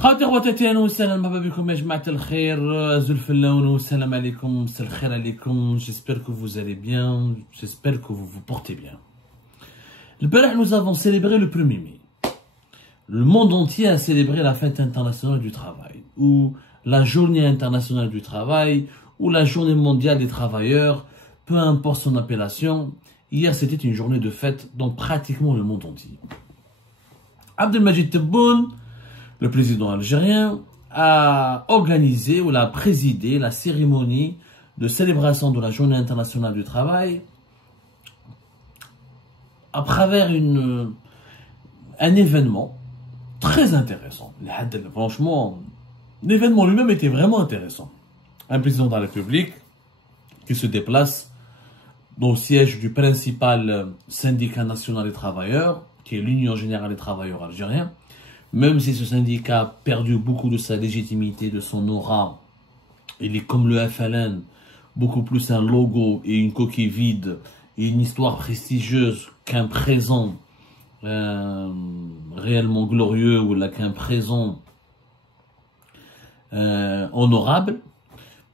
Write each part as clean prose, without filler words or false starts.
خاوتي خواتاتي اهلا وسهلا مرحبا بكم يا جماعة الخير زلف اللون والسلام عليكم مساء الخير عليكم. J'espère que vous allez bien, j'espère que vous vous portez bien. البارح nous avons célébré le 1er mai. Le monde entier a célébré la fête internationale du travail, ou la journée internationale du travail, ou la journée mondiale des travailleurs, peu importe son appellation. Hier c'était une journée de fête dans pratiquement le monde entier. Abdelmajid Tebboune, le président algérien, a organisé ou a présidé la cérémonie de célébration de la journée internationale du travail à travers un événement très intéressant. Franchement, l'événement lui-même était vraiment intéressant. Un président de la République qui se déplace au siège du principal syndicat national des travailleurs, qui est l'Union générale des travailleurs algériens. Même si ce syndicat a perdu beaucoup de sa légitimité, de son aura, il est comme le FLN, beaucoup plus un logo et une coquille vide, et une histoire prestigieuse qu'un présent réellement glorieux, ou qu'un présent honorable.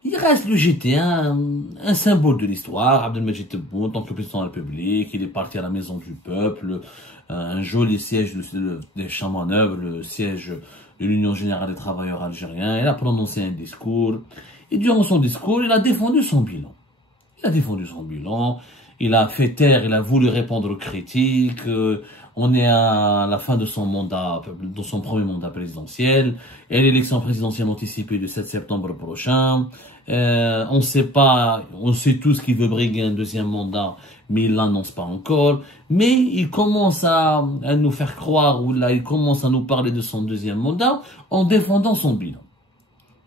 Il reste le GT, un symbole de l'histoire. Abdelmajid Tebboune, en tant que président de la République, il est parti à la maison du peuple, un joli siège des Champs-Manœuvres, le siège de l'Union Générale des Travailleurs Algériens. Il a prononcé un discours, et durant son discours, il a défendu son bilan. Il a fait taire, il a voulu répondre aux critiques. On est à la fin de son mandat, dans son premier mandat présidentiel, et l'élection présidentielle anticipée du 7 septembre prochain. On sait tous qu'il veut briguer un deuxième mandat, mais il l'annonce pas encore. Mais il commence à nous faire croire, ou là, il commence à nous parler de son deuxième mandat en défendant son bilan.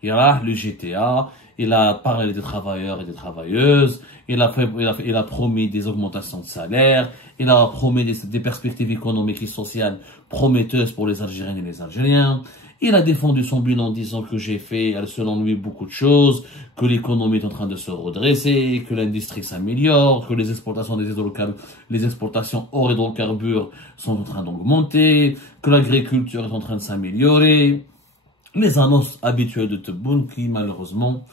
Il y a le GTA, il a parlé des travailleurs et des travailleuses, il a promis des augmentations de salaire, il a promis des perspectives économiques et sociales prometteuses pour les Algériennes et les Algériens. Il a défendu son bilan en disant que j'ai fait, selon lui, beaucoup de choses, que l'économie est en train de se redresser, que l'industrie s'améliore, que les exportations hors hydrocarbures sont en train d'augmenter, que l'agriculture est en train de s'améliorer. Les annonces habituelles de Tebboune qui, malheureusement,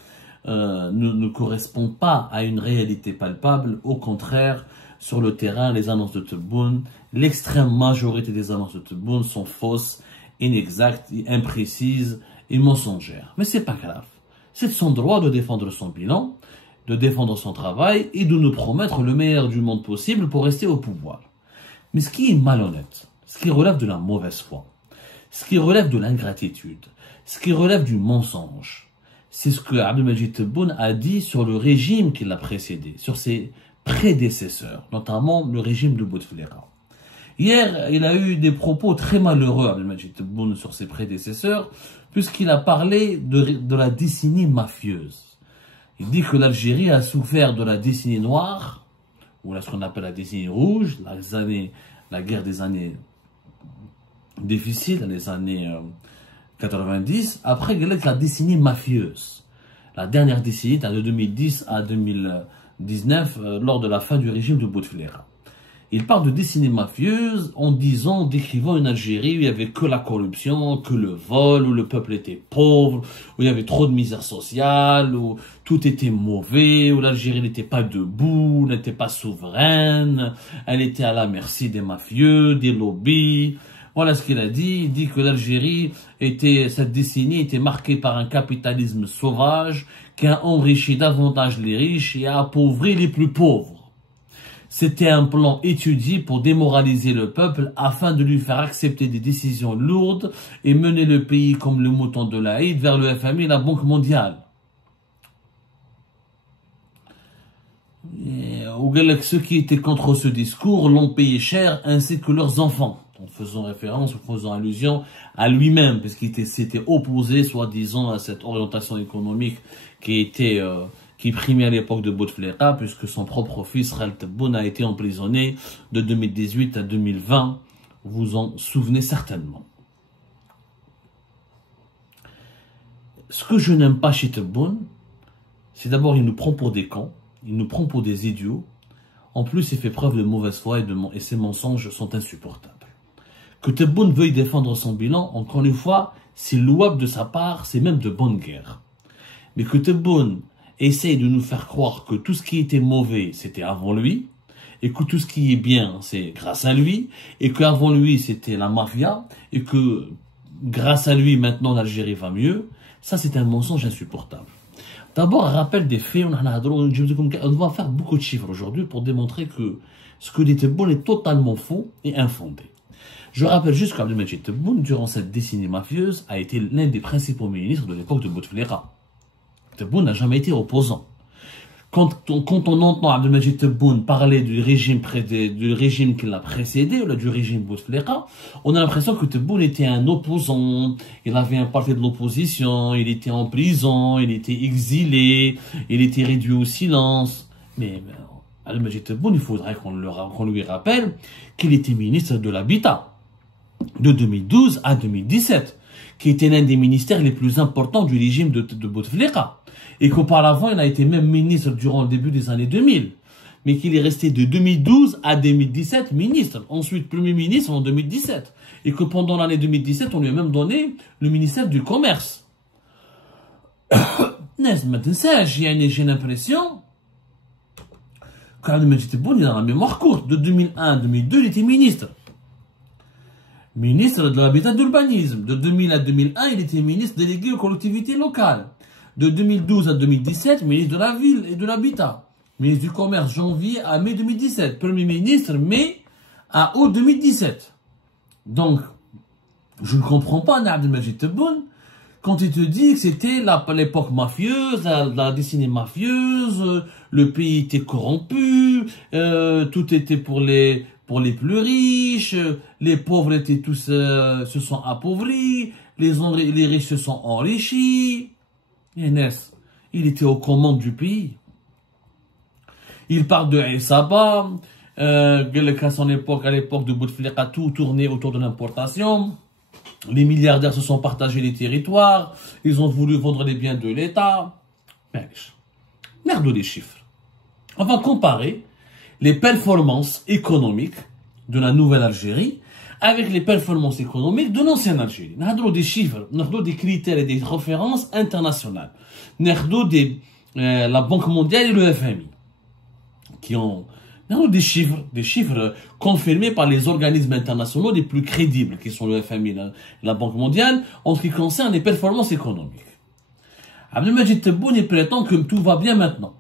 ne correspondent pas à une réalité palpable. Au contraire, sur le terrain, les annonces de Tebboune, l'extrême majorité des annonces de Tebboune sont fausses, inexactes, imprécises et mensongères. Mais c'est pas grave. C'est son droit de défendre son bilan, de défendre son travail et de nous promettre le meilleur du monde possible pour rester au pouvoir. Mais ce qui est malhonnête, ce qui relève de la mauvaise foi, ce qui relève de l'ingratitude, ce qui relève du mensonge, c'est ce que Abdelmajid Tebboune a dit sur le régime qui l'a précédé, sur ses prédécesseurs, notamment le régime de Bouteflika. Hier, il a eu des propos très malheureux, Abdelmajid Tebboune, sur ses prédécesseurs, puisqu'il a parlé de la décennie mafieuse. Il dit que l'Algérie a souffert de la décennie noire, ou ce qu'on appelle la décennie rouge, la guerre des années difficiles, les années 90, après la décennie mafieuse. La dernière décennie, de 2010 à 2019, lors de la fin du régime de Bouteflika. Il parle de décennie mafieuse en décrivant une Algérie où il n'y avait que la corruption, que le vol, où le peuple était pauvre, où il y avait trop de misère sociale, où tout était mauvais, où l'Algérie n'était pas debout, n'était pas souveraine, elle était à la merci des mafieux, des lobbies. Voilà ce qu'il a dit. Il dit que l'Algérie cette décennie était marquée par un capitalisme sauvage qui a enrichi davantage les riches et a appauvri les plus pauvres. C'était un plan étudié pour démoraliser le peuple afin de lui faire accepter des décisions lourdes et mener le pays comme le mouton de l'Aïd vers le FMI et la Banque mondiale. Ceux qui étaient contre ce discours l'ont payé cher, ainsi que leurs enfants, en faisant référence, en faisant allusion à lui-même, parce qu'il s'était opposé, soi-disant, à cette orientation économique qui primait à l'époque de Bouteflika, puisque son propre fils, Khaled Tebboune, a été emprisonné de 2018 à 2020. Vous vous en souvenez certainement. Ce que je n'aime pas chez Tebboune, c'est d'abord, il nous prend pour des cons, il nous prend pour des idiots. En plus, il fait preuve de mauvaise foi et ses mensonges sont insupportables. Que Tebboune veuille défendre son bilan, encore une fois, c'est louable de sa part, c'est même de bonne guerre. Mais que Tebboune essaye de nous faire croire que tout ce qui était mauvais, c'était avant lui, et que tout ce qui est bien, c'est grâce à lui, et qu'avant lui, c'était la mafia, et que grâce à lui, maintenant, l'Algérie va mieux, ça, c'est un mensonge insupportable. D'abord, un rappel des faits, on va faire beaucoup de chiffres aujourd'hui pour démontrer que ce que dit Tebboune est totalement faux et infondé. Je rappelle juste qu'Abdelmajid Tebboune, durant cette décennie mafieuse, a été l'un des principaux ministres de l'époque de Bouteflika. Tebboune n'a jamais été opposant. Quand on entend Abdelmajid Tebboune parler du régime qui l'a précédé, ou du régime Bouteflika, on a l'impression que Tebboune était un opposant, il avait un parti de l'opposition, il était en prison, il était exilé, il était réduit au silence. Mais Abdelmajid Tebboune, il faudrait qu'on lui rappelle qu'il était ministre de l'Habitat de 2012 à 2017, qui était l'un des ministères les plus importants du régime de Bouteflika. Et qu'auparavant, il a été même ministre durant le début des années 2000. Mais qu'il est resté de 2012 à 2017 ministre. Ensuite, premier ministre en 2017. Et que pendant l'année 2017, on lui a même donné le ministère du Commerce. J'ai l'impression qu'Abdelmajid Tebboune, il a la mémoire courte. De 2001 à 2002, il était ministre. Ministre de l'Habitat et de l'Urbanisme. De 2000 à 2001, il était ministre délégué aux collectivités locales. De 2012 à 2017, ministre de la Ville et de l'Habitat. Ministre du Commerce, janvier à mai 2017. Premier ministre, mai à août 2017. Donc, je ne comprends pas, Abdelmajid Tebboune, quand il te dit que c'était l'époque mafieuse, la décennie mafieuse, le pays était corrompu, tout était pour les plus riches, les pauvres étaient tous, se sont appauvris, les riches se sont enrichis. Inès, il était aux commandes du pays. Il parle de Aïssaba, à son époque, à l'époque de Bouteflika, tout tournait autour de l'importation. Les milliardaires se sont partagés les territoires, ils ont voulu vendre les biens de l'État. Merde des chiffres. On va comparer les performances économiques de la nouvelle Algérie avec les performances économiques de l'ancienne Algérie. Nous avons des chiffres, nous avons des critères et des références internationales. Nous avons la Banque mondiale et le FMI qui ont des chiffres confirmés par les organismes internationaux les plus crédibles, qui sont le FMI et la Banque mondiale, en ce qui concerne les performances économiques. Abdelmajid Tebboune prétend que tout va bien maintenant,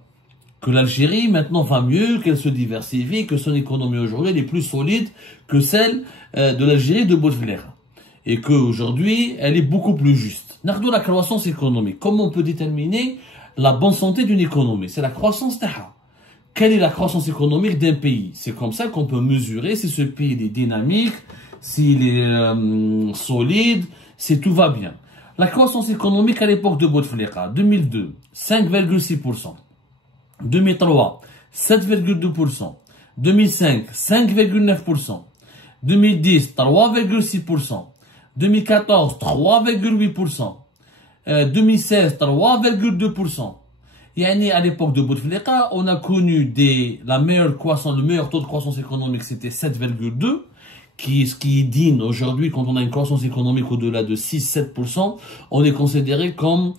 que l'Algérie maintenant va mieux, qu'elle se diversifie, que son économie aujourd'hui est plus solide que celle de l'Algérie de Bouteflika, et qu'aujourd'hui elle est beaucoup plus juste. Nardou la croissance économique. Comment on peut déterminer la bonne santé d'une économie? C'est la croissance taha. Quelle est la croissance économique d'un pays? C'est comme ça qu'on peut mesurer si ce pays est dynamique, s'il est solide, si tout va bien. La croissance économique à l'époque de Bouteflika, 2002, 5,6%. 2003, 7,2%. 2005, 5,9%. 2010, 3,6%. 2014, 3,8%. 2016, 3,2%. Et à l'époque de Bouteflika, on a connu le meilleur taux de croissance économique, c'était 7,2%, ce qui est digne aujourd'hui, quand on a une croissance économique au-delà de 6-7%, on est considéré comme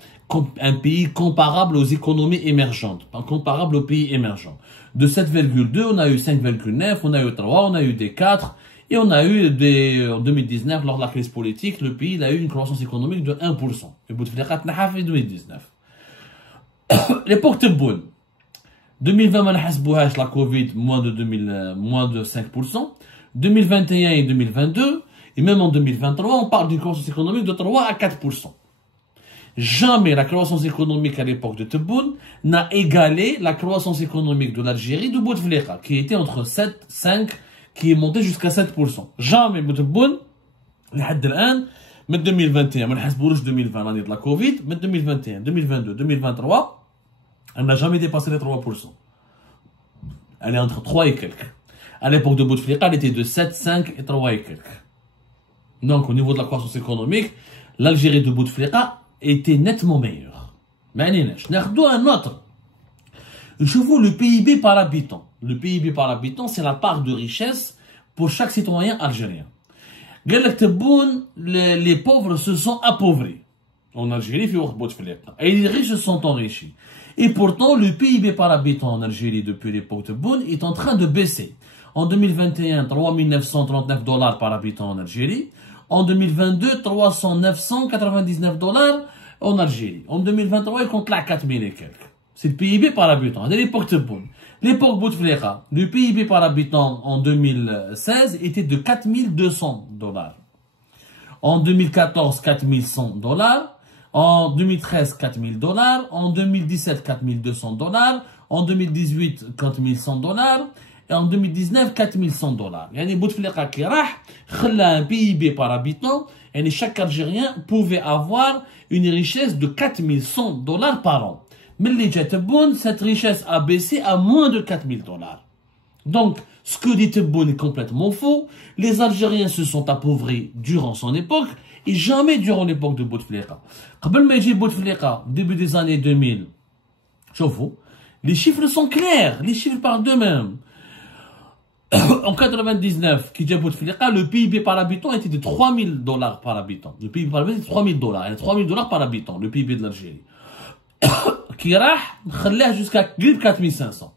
un pays comparable aux économies émergentes, comparable aux pays émergents. De 7,2, on a eu 5,9, on a eu 3, on a eu des 4, et on a eu en 2019, lors de la crise politique, le pays a eu une croissance économique de 1%. Et Bouteflika n'a pas fait 2019. L'époque Tebboune, 2020, la Covid, moins de 5%. 2021 et 2022, et même en 2023, on parle d'une croissance économique de 3 à 4%. Jamais la croissance économique à l'époque de Tebboune n'a égalé la croissance économique de l'Algérie de Bouteflika, qui était entre 7, 5, qui est monté jusqu'à 7%. Jamais Tebboune, mais 2021, 2020, l'année de la Covid, mais 2021, 2022, 2023, elle n'a jamais dépassé les 3%. Elle est entre 3 et quelques. À l'époque de Bouteflika, elle était de 7, 5 et 3 et quelques. Donc, au niveau de la croissance économique, l'Algérie de Bouteflika était nettement meilleure. Mais un autre. Je vous le PIB par habitant. Le PIB par habitant, c'est la part de richesse pour chaque citoyen algérien. قال لك تبون les pauvres se sont appauvris en Algérie في وقت بوتفليقة et les riches se sont enrichis. Et pourtant, le PIB par habitant en Algérie depuis l'époque de Tebboune est en train de baisser. En 2021, 3 939 $ par habitant en Algérie. En 2022, 999 $ en Algérie. En 2023, il compte là 4 000 et quelques. C'est le PIB par habitant. À l'époque de Tebboune. L'époque Bouteflika, le PIB par habitant en 2016 était de 4 200 $. En 2014, 4 100 $. En 2013, 4 000 $. En 2017, 4 200 $. En 2018, 4 100 $. Et en 2019, 4 100 $. Yani Bouteflika qui rah, khalla un PIB par habitant, et chaque Algérien pouvait avoir une richesse de 4 100 $ par an. Mais les Tebboune, cette richesse a baissé à moins de 4 000 $. Donc, ce que dit Tebboune est complètement faux. Les Algériens se sont appauvris durant son époque et jamais durant l'époque de Bouteflika. Qabel ma yji Bouteflika, début des années 2000, chauffe-vous, les chiffres sont clairs, les chiffres parlent d'eux-mêmes. En 99, qui dit Bouteflika, le PIB par habitant était de 3 000 $ par habitant. Le PIB par habitant était 3 000 $. Il y a 3 000 $ par habitant, le PIB de l'Algérie. Qui راح نخليها jusqu'à قريب 4500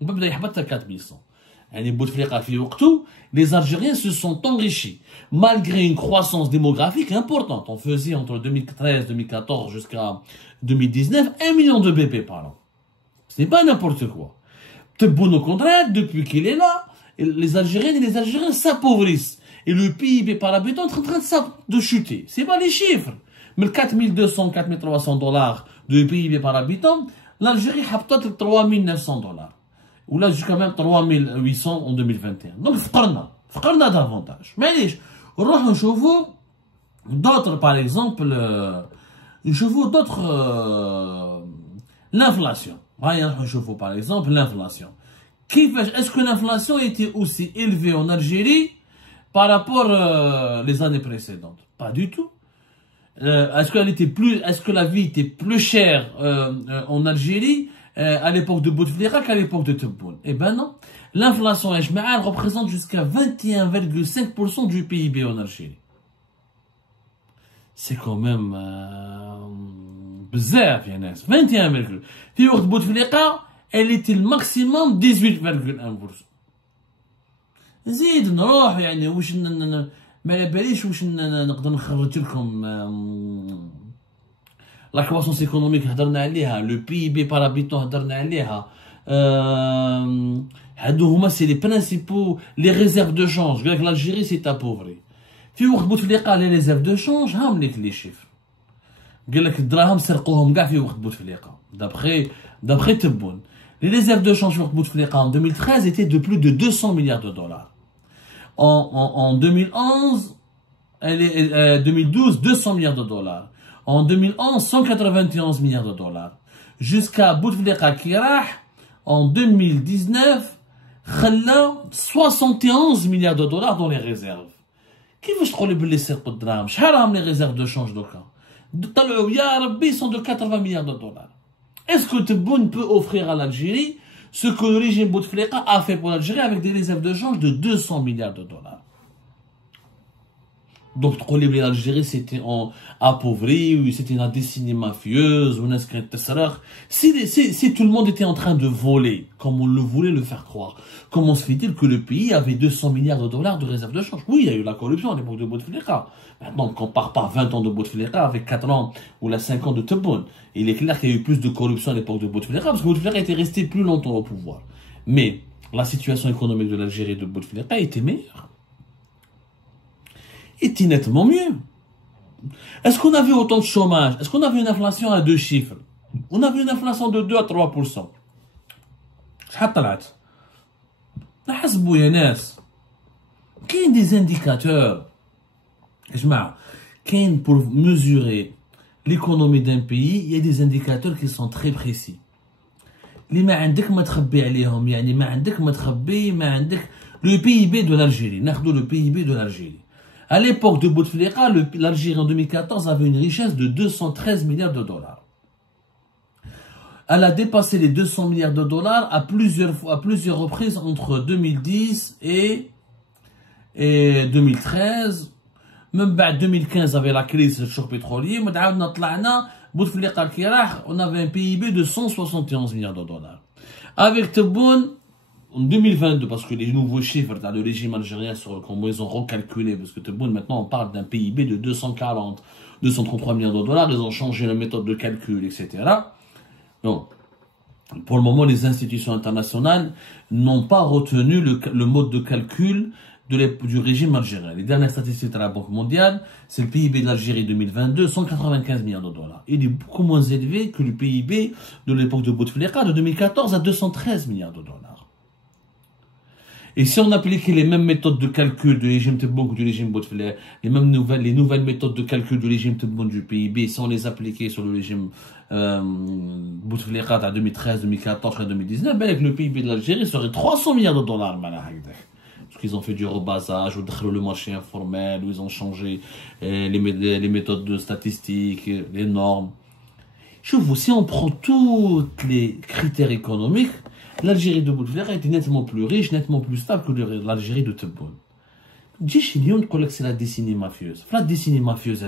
وبدا يهبط 4100 يعني بوتفليقة في وقته les Algériens se sont enrichis malgré une croissance démographique importante. On faisait entre 2013 2014 jusqu'à 2019 1 million de bébés par an. Ce n'est pas n'importe quoi. Tebboune au contraire, depuis qu'il est là, les Algériennes et les Algériens s'appauvrissent et le PIB par habitant est en train de chuter. C'est pas les chiffres. Mais 4 200 4 300 $ de PIB par habitant, l'Algérie a peut-être 3 900 $. Ou là, jusqu'à même 3 800 en 2021. Donc, فقرنا davantage. Mais allez, on chevaux d'autres, par exemple, l'inflation. Un chevaux, par exemple, l'inflation. Est-ce que l'inflation était aussi élevée en Algérie par rapport les années précédentes? Pas du tout. Est-ce que la vie était plus chère en Algérie à l'époque de Bouteflika qu'à l'époque de Tebboune? Eh ben non. L'inflation elle représente jusqu'à 21,5% du PIB en Algérie. C'est quand même بزاف يا ناس. 21. في وقت بوتفليقة elle était le maximum 18,1%. زيد نروح يعني واش ما على باليش واش نقدر نخرج لكم لا كرواسونس ايكونوميك هضرنا عليها لو بي بي بار هابيتون هضرنا عليها هادو هما سي لي برينسيبو لي ريزيرف دو شونج قالك l'Algérie سي ابوفري في وقت بوتفليقة لي ريزيرف دو شونج هاهم ليك لي شيفر قالك الدراهم سرقوهم كاع في وقت بوتفليقة d'après Tebboune. Les réserves de change pour Bouteflika en 2013 étaient de plus de 200 milliards de dollars. En 2011, 2012, 200 milliards de dollars. En 2011, 191 milliards de dollars. Jusqu'à Bouteflika qui en 2019, 71 milliards de dollars dans les réserves. Qui veut تقول لي بلي سرقوا الدراهم؟ شحال راهم les réserves de change دوكا؟ طلعوا يا ربي sont de 80 milliards de dollars. Est-ce que Tebboune peut offrir à l'Algérie ce que le régime Bouteflika a fait pour l'Algérie avec des réserves de change de 200 milliards de dollars? Donc, l'Algérie s'était appauvrie, c'était une décennie mafieuse, si tout le monde était en train de voler, comme on le voulait le faire croire, comment se fait-il que le pays avait 200 milliards de dollars de réserves de change? Oui, il y a eu la corruption à l'époque de Bouteflika. Maintenant, on ne compare pas 20 ans de Bouteflika avec 4 ans ou la 5 ans de Tebboune. Il est clair qu'il y a eu plus de corruption à l'époque de Bouteflika parce que Bouteflika était resté plus longtemps au pouvoir. Mais la situation économique de l'Algérie de Bouteflika était meilleure. Était nettement mieux. Est-ce qu'on avait autant de chômage? Est-ce qu'on avait une inflation à 2 chiffres? On avait une inflation de 2 à 3%. شحال طلعت؟ حسبوا يا ناس. كاين des indicateurs. Pour mesurer l'économie d'un pays, il y a des indicateurs qui sont très précis. اللي ما عندك ما تخبي عليهم يعني ما عندك ما تخبي ما عندك le PIB de l'Algérie. ناخذوا le PIB de l'Algérie. À l'époque de Bouteflika, l'Algérie en 2014 avait une richesse de 213 milliards de dollars. Elle a dépassé les 200 milliards de dollars à plusieurs reprises entre 2010 et 2013 من بعد 2015 avec la crise du choc pétrolier مدعاودنا طلعنا بوتفليقه كي راح on avait un PIB de 171 milliards de dollars avec Tebboune en 2022 parce que les nouveaux chiffres dans le régime algérien sur comment ils ont recalculé parce que Tebboune maintenant on parle d'un PIB de 233 milliards de dollars, ils ont changé la méthode de calcul, etc. Donc, pour le moment, les institutions internationales n'ont pas retenu le mode de calcul du régime algérien. Les dernières statistiques de la Banque mondiale, c'est le PIB de l'Algérie 2022, 195 milliards de dollars. Il est beaucoup moins élevé que le PIB de l'époque de Bouteflika de 2014 à 213 milliards de dollars. Et si on appliquait les mêmes méthodes de calcul du régime Tebboune que du régime Bouteflika, les nouvelles méthodes de calcul du régime Tebboune du PIB, si on les appliquait sur le régime Bouteflika à 2013, 2014 et 2019, ben avec le PIB de l'Algérie serait 300 milliards de dollars. Parce qu'ils ont fait du rebasage, ou le marché informel, où ils ont changé les méthodes de statistiques, les normes. Je vous, si on prend tous les critères économiques, l'Algérie de Bouteflika était nettement plus riche, nettement plus stable que l'Algérie de Tebboune. 10 millions de c'est la décennie mafieuse. La décennie mafieuse,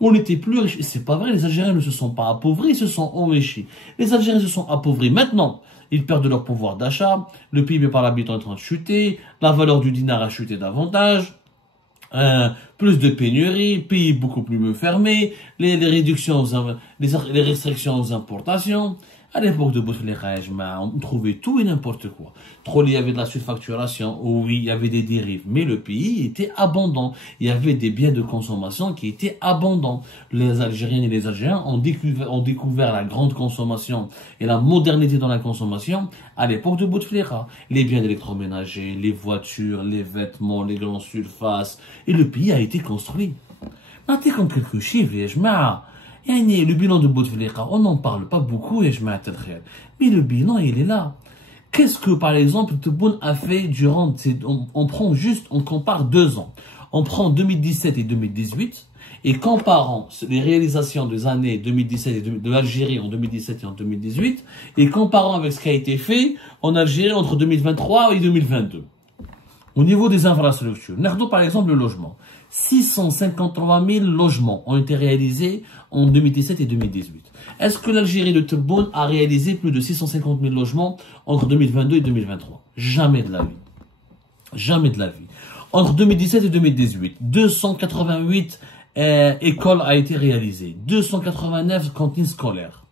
on était plus riches. C'est pas vrai, les Algériens ne se sont pas appauvris, ils se sont enrichis. Les Algériens se sont appauvris. Maintenant, ils perdent leur pouvoir d'achat, le PIB par l'habitant est en train de chuter, la valeur du dinar a chuté davantage. Plus de pénurie, pays beaucoup plus fermés, les restrictions aux importations. À l'époque de Bouteflika, on trouvait tout et n'importe quoi. Trop, il y avait de la surfacturation, oui, il y avait des dérives, mais le pays était abondant. Il y avait des biens de consommation qui étaient abondants. Les Algériennes et les Algériens ont découvert la grande consommation et la modernité dans la consommation à l'époque de Bouteflika. Les biens d'électroménager, les voitures, les vêtements, les grandes surfaces, et le pays a été construit. Notez comme quelques chiffres, le bilan de Bouteflika, on n'en parle pas beaucoup, mais le bilan, il est là. Qu'est-ce que, par exemple, Tebboune a fait durant, on compare 2 ans. On prend 2017 et 2018, et comparant les réalisations des années 2017 et de l'Algérie en 2017 et en 2018, et comparant avec ce qui a été fait en Algérie entre 2023 et 2022. Au niveau des infrastructures, par exemple le logement. 653 000 logements ont été réalisés en 2017 et 2018. Est-ce que l'Algérie de Tebboune a réalisé plus de 650 000 logements entre 2022 et 2023? Jamais de la vie. Jamais de la vie. Entre 2017 et 2018, 288 écoles ont été réalisées, 289 cantines scolaires.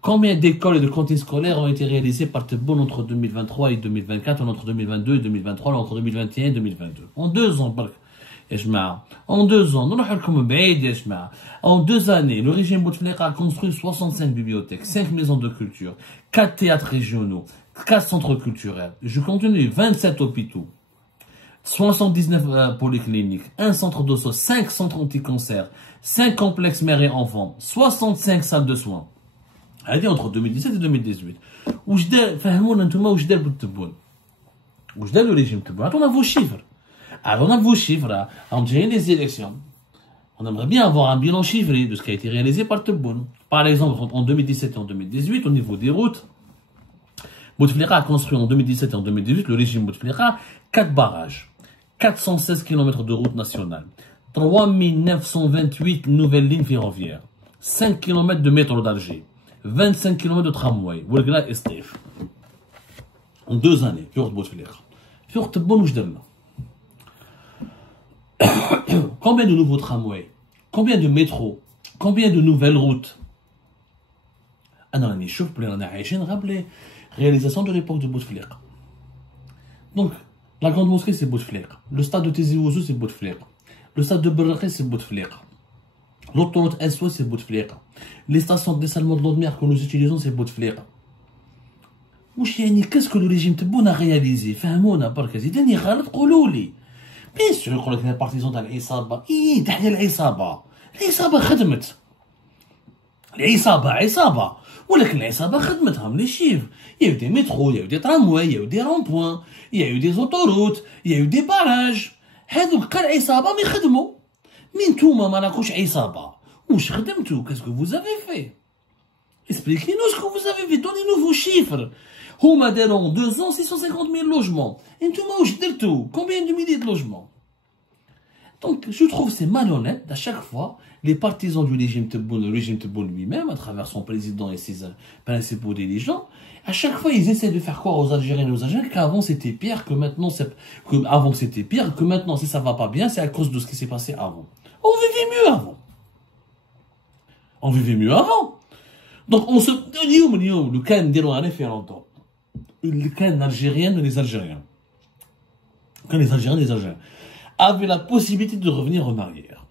Combien d'écoles et de cantines scolaires ont été réalisées par Tebboune entre 2023 et 2024, entre 2022 et 2023, entre 2021 et 2022? En 2 ans, en 2 ans, en 2 années, le régime Bouteflika a construit 65 bibliothèques, 5 maisons de culture, 4 théâtres régionaux, 4 centres culturels. Je continue, 27 hôpitaux, 79 polycliniques, 1 centre d'osso, 5 centres anti-cancer, 5 complexes mères et enfants, 65 salles de soins. Elle dit entre 2017 et 2018. Où je dis, le régime Tebboune. On a vos chiffres. Alors, on a vos chiffres, on dirait les élections. On aimerait bien avoir un bilan chiffré de ce qui a été réalisé par Tebboune. Par exemple, en 2017 et en 2018, au niveau des routes, Bouteflika a construit en 2017 et en 2018, le régime Bouteflika, 4 barrages, 416 km de routes nationales, 3928 nouvelles lignes ferroviaires, 5 km de métro d'Alger, 25 km de tramway, Ouelgla et Stif. En 2 années, sur Bouteflika. Sur Tebboune, où combien de nouveaux tramways? Combien de métros? Combien de nouvelles routes? Les réalisations de l'époque de Bouteflika. Donc, la grande mosquée, c'est Bouteflika. Le stade de Tizi Ouzou, c'est Bouteflika. Le stade de Berrakhi, c'est Bouteflika. L'autoroute S-Ouest, c'est Bouteflika. Les stations de dessalement de l'eau de mer que nous utilisons, c'est Bouteflika. Qu'est-ce que le régime Tebboune a réalisé? Fahmouna, barkazidani, khalat, qoulouli. Bien sûr, يقول لك les partisans de العصابة. تحيا العصابة. العصابة خدمت. العصابة عصابة. ولكن العصابة خدمتهم les chiffres. Il y a eu des métros, il y a eu des tramways, il y a eu des ronds-points, il y a eu des autoroutes, il y a eu des barrages. هذوك كان عصابة ما يخدموا. مين نتوما ما راكوش عصابة. واش خدمتوا? Qu'est-ce que vous avez fait? Expliquez-nous ce que vous avez fait. Donnez-nous vos chiffres. هما داروا en 2 ans 650 000 logements. انتوما واش درتو؟ Combien de milliers de logements? Donc, je trouve que c'est malhonnête, à chaque fois, les partisans du régime Tebboune, le régime Tebboune lui-même, à travers son président et ses principaux dirigeants, à chaque fois, ils essaient de faire croire aux Algériens et aux Algériens qu'avant c'était pire, que maintenant avant c'était pire, que maintenant si ça va pas bien, c'est à cause de ce qui s'est passé avant. On vivait mieux avant. On vivait mieux avant. Donc, on se, le cas d'Iran a fait longtemps. Le cas algérien et les Algériens. Quand les Algériens et les Algériens avaient la possibilité de revenir en arrière.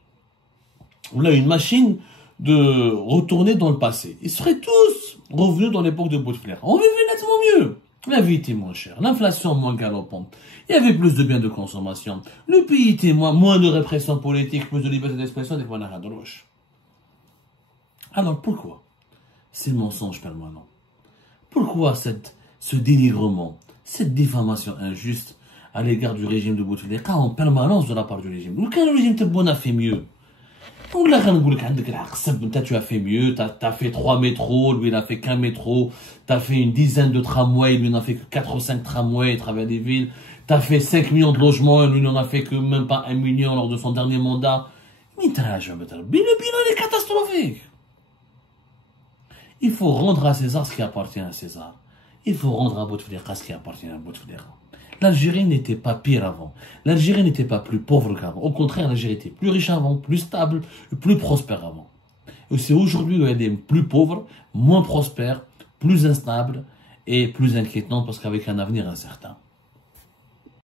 On a une machine de retourner dans le passé. Ils seraient tous revenus dans l'époque de Bouteflika. On vivait nettement mieux. La vie était moins chère, l'inflation moins galopante. Il y avait plus de biens de consommation. Le pays était moins de répression politique, plus de liberté d'expression, des points de roche. Alors pourquoi ces mensonges permanents? Pourquoi ce dénigrement, cette diffamation injuste à l'égard du régime de Bouteflika en permanence de la part du régime? Le régime Tebboune a fait mieux. Tu as fait mieux, tu as fait 3 métros, lui il a fait qu'un métro, tu as fait une dizaine de tramways, lui il n'a fait que 4 ou 5 tramways à travers des villes, tu as fait 5 millions de logements, lui il n'en a fait que même pas 1 million lors de son dernier mandat. Mais le bilan est catastrophique. Il faut rendre à César ce qui appartient à César. Il faut rendre à Bouteflika ce qui appartient à Bouteflika. L'Algérie n'était pas pire avant. L'Algérie n'était pas plus pauvre qu'avant. Au contraire, l'Algérie était plus riche avant, plus stable, plus prospère avant. Et c'est aujourd'hui où elle est plus pauvre, moins prospère, plus instable et plus inquiétante parce qu'avec un avenir incertain.